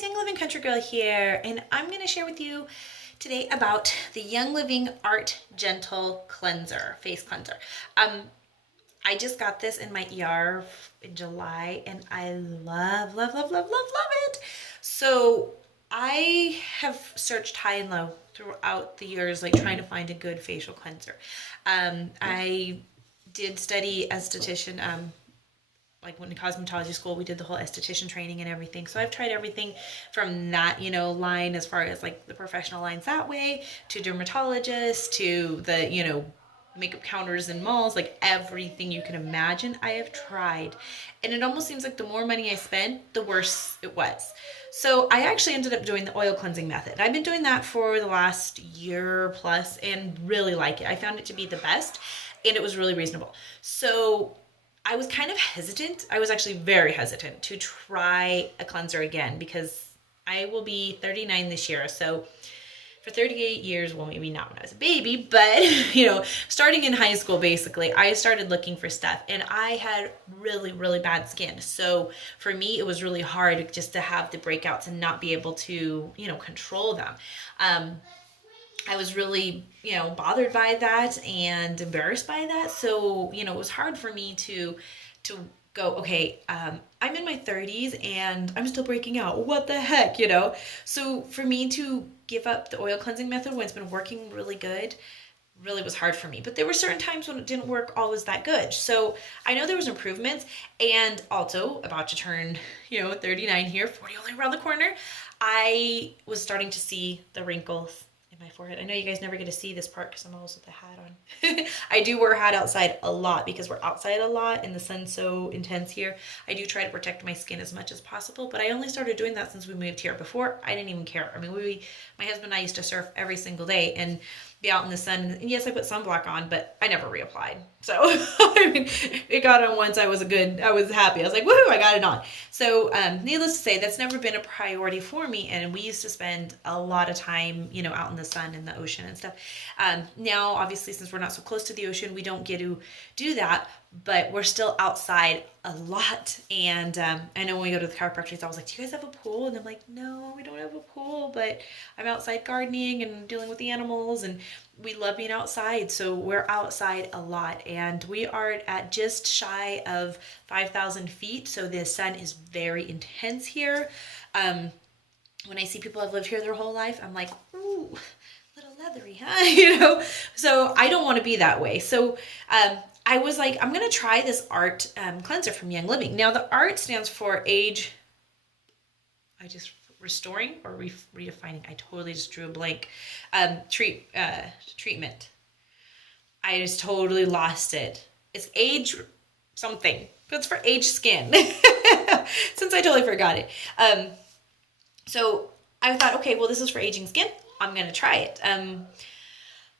guys, Young Living Country Girl here, and I'm going to share with you today about the Young Living Art Gentle Cleanser, Face Cleanser. I just got this in my ER in July, and I love, love, love, love, love, love it. So I have searched high and low throughout the years, like trying to find a good facial cleanser. I did study esthetician, like when in cosmetology school, we did the whole esthetician training and everything. So I've tried everything from that, line as far as like the professional lines that way to dermatologists to the, makeup counters in malls, like everything you can imagine I have tried. And it almost seems like the more money I spent, the worse it was. So I actually ended up doing the oil cleansing method. I've been doing that for the last year plus and really like it. I found it to be the best and it was really reasonable. So I was kind of hesitant. I was actually very hesitant to try a cleanser again because I will be 39 this year. So for 38 years, well, maybe not when I was a baby, but, starting in high school, basically, I started looking for stuff and I had really, really bad skin. So for me, it was really hard just to have the breakouts and not be able to, control them. I was really, bothered by that and embarrassed by that. So, it was hard for me to go, okay, I'm in my 30s and I'm still breaking out. What the heck, So for me to give up the oil cleansing method when it's been working really good really was hard for me. But there were certain times when it didn't work always that good. So I know there was improvements, and also about to turn, 39 here, 40 only around the corner. I was starting to see the wrinkles in my forehead. I know you guys never get to see this part because I'm always with the hat on. I do wear a hat outside a lot because we're outside a lot and the sun's so intense here. I do try to protect my skin as much as possible, but I only started doing that since we moved here. Before, I didn't even care. I mean, my husband and I used to surf every single day and be out in the sun. And yes, I put sunblock on, but I never reapplied. So, I mean, it got on once. I was happy. I was like, woohoo, I got it on. So, needless to say, that's never been a priority for me. And we used to spend a lot of time, out in the sun and the ocean and stuff. Now, obviously, since we're not so close to the ocean, we don't get to do that, but we're still outside a lot. And I know when we go to the chiropractor, he's always like, do you guys have a pool? And I'm like, no, we don't have a pool, but I'm outside gardening and dealing with the animals, and we love being outside. So we're outside a lot, and we are at just shy of 5,000 feet. So the sun is very intense here. When I see people have lived here their whole life, I'm like, ooh, little leathery, huh? So I don't want to be that way. So I was like, I'm going to try this art cleanser from Young Living. Now, the art stands for age, restoring or redefining. I totally just drew a blank. Treatment. I just totally lost it. It's age something. It's for age skin. Since I totally forgot it. So I thought, okay, well, this is for aging skin. I'm going to try it.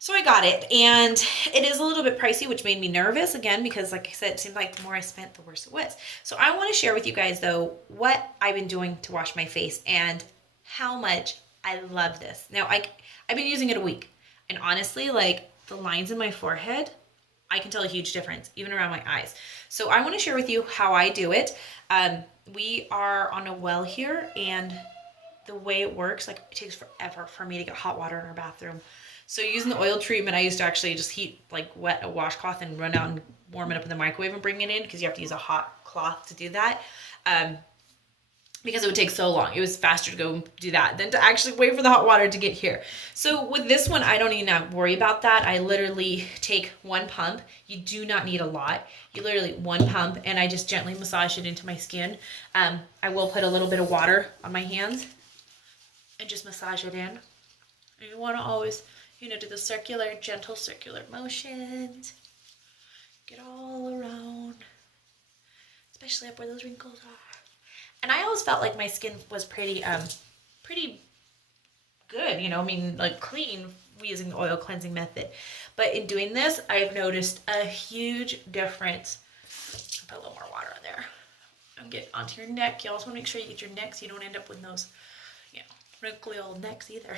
So I got it, and it is a little bit pricey, which made me nervous again, because like I said, it seemed like the more I spent, the worse it was. So I want to share with you guys though, what I've been doing to wash my face and how much I love this. Now I've been using it a week, and honestly, like the lines in my forehead, I can tell a huge difference, even around my eyes. So I want to share with you how I do it. We are on a well here, and the way it works, like it takes forever for me to get hot water in our bathroom. So using the oil treatment, I used to actually just wet a washcloth and run out and warm it up in the microwave and bring it in, because you have to use a hot cloth to do that. Because it would take so long. It was faster to go do that than to actually wait for the hot water to get here. So with this one, I don't even have to worry about that. I literally take one pump. You do not need a lot. You literally one pump, and I just gently massage it into my skin. I will put a little bit of water on my hands and just massage it in. And you want to always, do the gentle circular motions. Get all around, especially up where those wrinkles are. And I always felt like my skin was pretty good, like clean using the oil cleansing method. But in doing this, I've noticed a huge difference. I'll put a little more water on there. And get onto your neck. You also want to make sure you get your neck so you don't end up with those, wrinkly old necks either.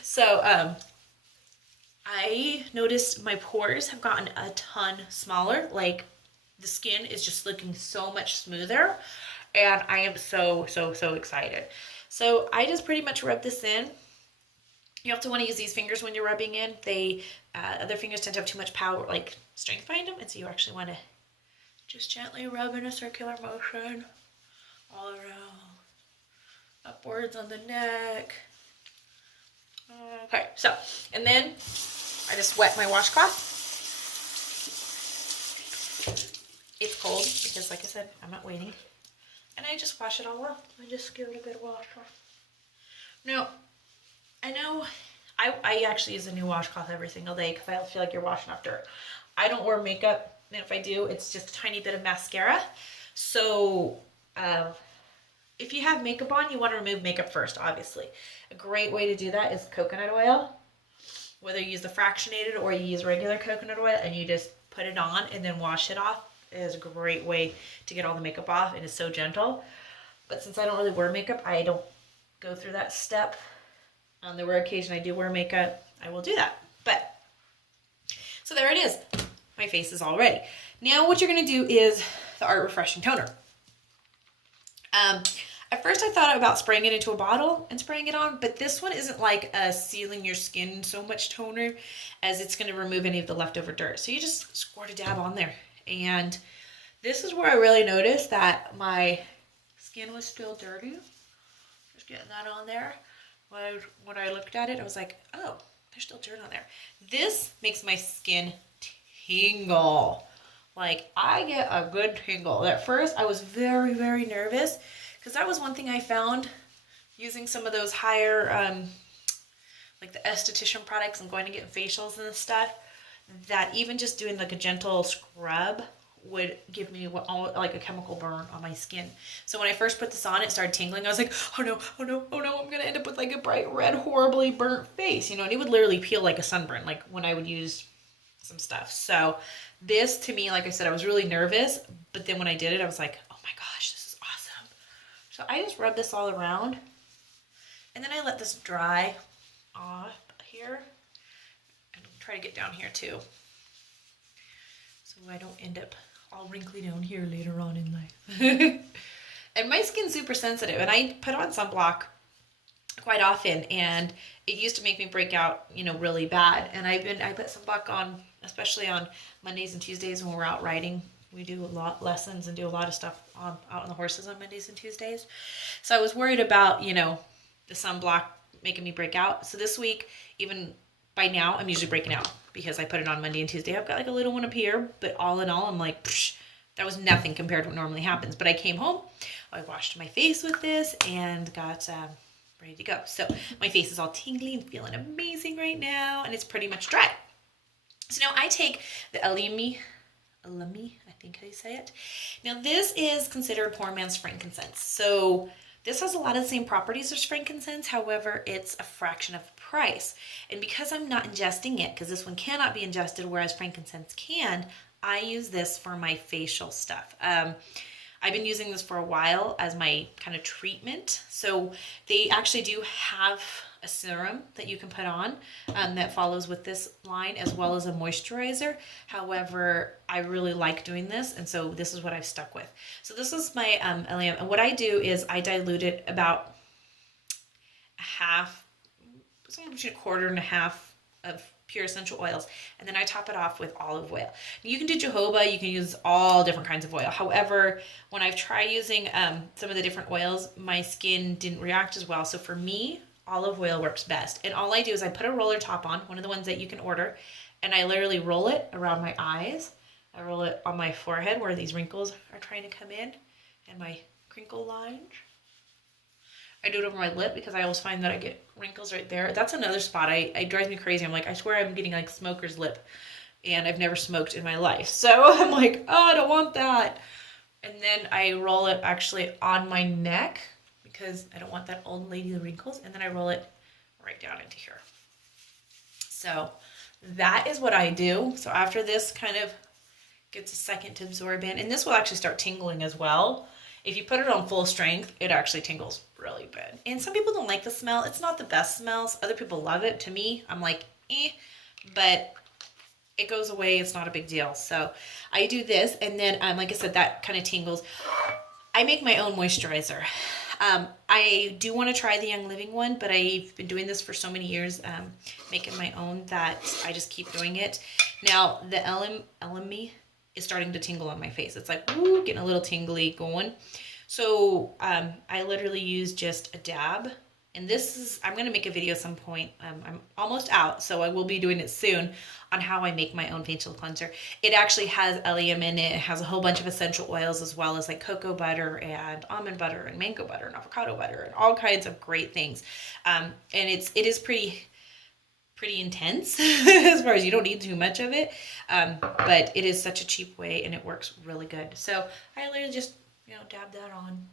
So, I noticed my pores have gotten a ton smaller. Like the skin is just looking so much smoother. and I am so, so, so excited. So I just pretty much rub this in. You also want to use these fingers when you're rubbing in. Other fingers tend to have too much power, like strength behind them, and so you actually want to just gently rub in a circular motion all around, upwards on the neck. Okay, so, and then I just wet my washcloth. It's cold because, like I said, I'm not waiting. And I just wash it all off. I just give it a good wash off. Now, I know I actually use a new washcloth every single day because I feel like you're washing off dirt. I don't wear makeup, and if I do, it's just a tiny bit of mascara. So, if you have makeup on, you want to remove makeup first, obviously. A great way to do that is coconut oil. Whether you use the fractionated or you use regular coconut oil and you just put it on and then wash it off, it is a great way to get all the makeup off, and it's so gentle. But since I don't really wear makeup, I don't go through that step. On the rare occasion I do wear makeup, I will do that. But, so there it is. My face is all ready. Now what you're going to do is the Art Refreshing Toner. At first I thought about spraying it into a bottle and spraying it on, but this one isn't like a sealing your skin so much toner as it's going to remove any of the leftover dirt. So you just squirt a dab on there. And this is where I really noticed that my skin was still dirty. Just getting that on there. When I looked at it, I was like, oh, there's still dirt on there. This makes my skin tingle. Like, I get a good tingle. At first, I was very, very nervous because that was one thing I found using some of those higher, like the esthetician products and going to get facials and stuff, that even just doing like a gentle scrub would give me like a chemical burn on my skin. So when I first put this on, it started tingling. I was like, oh no, oh no, oh no, I'm gonna end up with like a bright red, horribly burnt face, you know, and it would literally peel like a sunburn, like when I would use some stuff. So this, to me, like I said, I was really nervous, but then when I did it, I was like, oh my gosh, this is awesome. So I just rub this all around, and then I let this dry off here, and try to get down here too, so I don't end up all wrinkly down here later on in life. And my skin's super sensitive, and I put on sunblock quite often, and it used to make me break out, you know, really bad. And I put sunblock on, especially on Mondays and Tuesdays when we're out riding. We do a lot lessons and do a lot of stuff out on the horses on Mondays and Tuesdays. So I was worried about, you know, the sunblock making me break out. So this week, even by now, I'm usually breaking out because I put it on Monday and Tuesday. I've got like a little one up here, but all in all, I'm like, psh, that was nothing compared to what normally happens. But I came home, I washed my face with this, and got ready to go. So my face is all tingly and feeling amazing right now, and it's pretty much dry. So now I take the Alimi, I think how you say it. Now this is considered poor man's frankincense. So this has a lot of the same properties as frankincense, however, it's a fraction of the price. And because I'm not ingesting it, because this one cannot be ingested, whereas frankincense can, I use this for my facial stuff. I've been using this for a while as my kind of treatment. So they actually do have a serum that you can put on that follows with this line, as well as a moisturizer. However, I really like doing this, and so this is what I've stuck with. So this is my Alimi, and what I do is I dilute it about a half, somewhere between a quarter and a half of pure essential oils, and then I top it off with olive oil. You can do jojoba, you can use all different kinds of oil. However, when I've tried using some of the different oils, my skin didn't react as well. So for me, olive oil works best. And all I do is I put a roller top on, one of the ones that you can order, and I literally roll it around my eyes. I roll it on my forehead where these wrinkles are trying to come in, and my crinkle lines. I do it over my lip because I always find that I get wrinkles right there. That's another spot. It drives me crazy. I'm like, I swear I'm getting like smoker's lip, and I've never smoked in my life. So I'm like, oh, I don't want that. And then I roll it actually on my neck because I don't want that old lady wrinkles. And then I roll it right down into here. So that is what I do. So after this kind of gets a second to absorb in, and this will actually start tingling as well. If you put it on full strength, it actually tingles really good. And some people don't like the smell. It's not the best smells. Other people love it. To me, I'm like, but it goes away. It's not a big deal. So I do this, and then, like I said, that kind of tingles. I make my own moisturizer. I do want to try the Young Living one, but I've been doing this for so many years, making my own, that I just keep doing it. Now, the LME is starting to tingle on my face. It's like, woo, getting a little tingly going. So I literally use just a dab. And this is, I'm going to make a video at some point. I'm almost out, so I will be doing it soon, on how I make my own facial cleanser. It actually has LEM in it. It has a whole bunch of essential oils, as well as like cocoa butter and almond butter and mango butter and avocado butter and all kinds of great things. And it is pretty intense as far as you don't need too much of it. But it is such a cheap way, and it works really good. So I literally just, dab that on.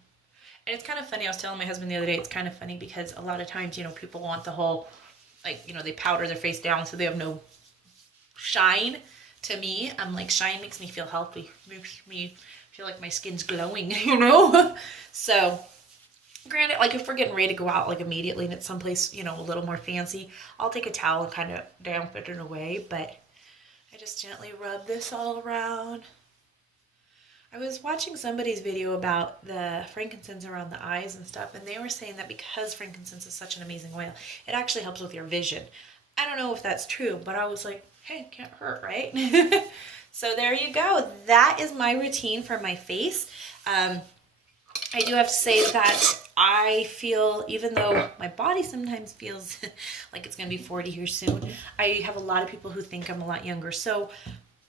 And it's kind of funny. I was telling my husband the other day, it's kind of funny because a lot of times, people want the whole, they powder their face down so they have no shine. To me, I'm like, shine makes me feel healthy. Makes me feel like my skin's glowing, So, granted, if we're getting ready to go out, immediately, and it's someplace, a little more fancy, I'll take a towel and kind of dampen it away. But I just gently rub this all around. I was watching somebody's video about the frankincense around the eyes and stuff, and they were saying that because frankincense is such an amazing oil, it actually helps with your vision. I don't know if that's true, but I was like, hey, it can't hurt, right? So there you go. That is my routine for my face. I do have to say that I feel, even though my body sometimes feels like it's going to be 40 here soon, I have a lot of people who think I'm a lot younger. So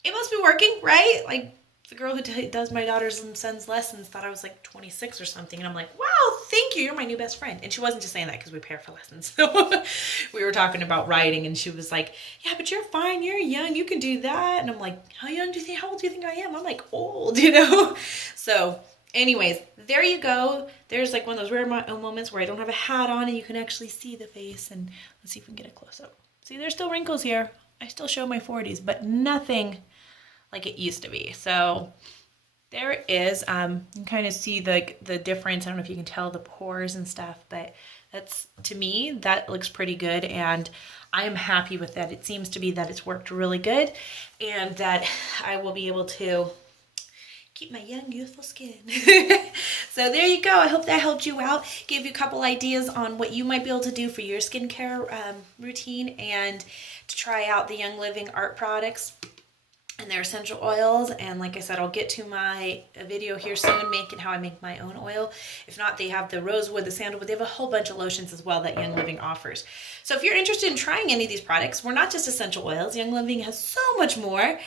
it must be working, right? The girl who does my daughter's and son's lessons thought I was 26 or something. And I'm like, wow, thank you. You're my new best friend. And she wasn't just saying that because we pair for lessons. So we were talking about writing, and she was like, yeah, but you're fine. You're young. You can do that. And I'm like, how old do you think I am? I'm old, So anyways, there you go. There's one of those rare moments where I don't have a hat on and you can actually see the face. And let's see if we can get a close up. See, there's still wrinkles here. I still show my 40s, but nothing like it used to be. So there it is. You can kind of see the difference. I don't know if you can tell the pores and stuff, but that's, to me, that looks pretty good, and I am happy with that. It seems to be that it's worked really good, and that I will be able to keep my young, youthful skin. So there you go. I hope that helped you out, gave you a couple ideas on what you might be able to do for your skincare routine, and to try out the Young Living art products and their essential oils. And like I said, I'll get to my video here soon, making how I make my own oil. If not, they have the rosewood, the sandalwood. They have a whole bunch of lotions as well that Young Living offers. So if you're interested in trying any of these products, we're not just essential oils. Young Living has so much more.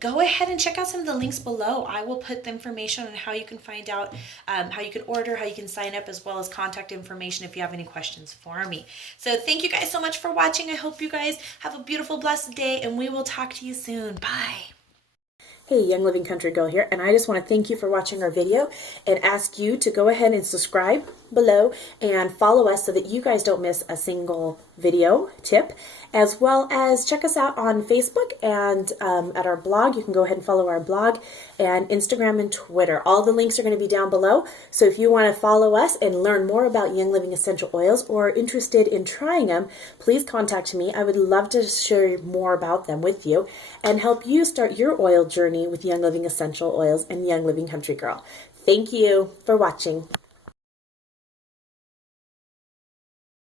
Go ahead and check out some of the links below. I will put the information on how you can find out, how you can order, how you can sign up, as well as contact information if you have any questions for me. So thank you guys so much for watching. I hope you guys have a beautiful, blessed day, and we will talk to you soon. Bye. Hey, Young Living Country Girl here, and I just want to thank you for watching our video and ask you to go ahead and subscribe below and follow us so that you guys don't miss a single video tip, as well as check us out on Facebook and at our blog. You can go ahead and follow our blog and Instagram and Twitter. All the links are going to be down below, so if you want to follow us and learn more about Young Living essential oils or are interested in trying them, please contact me. I would love to share more about them with you and help you start your oil journey with Young Living essential oils and Young Living Country Girl. Thank you for watching.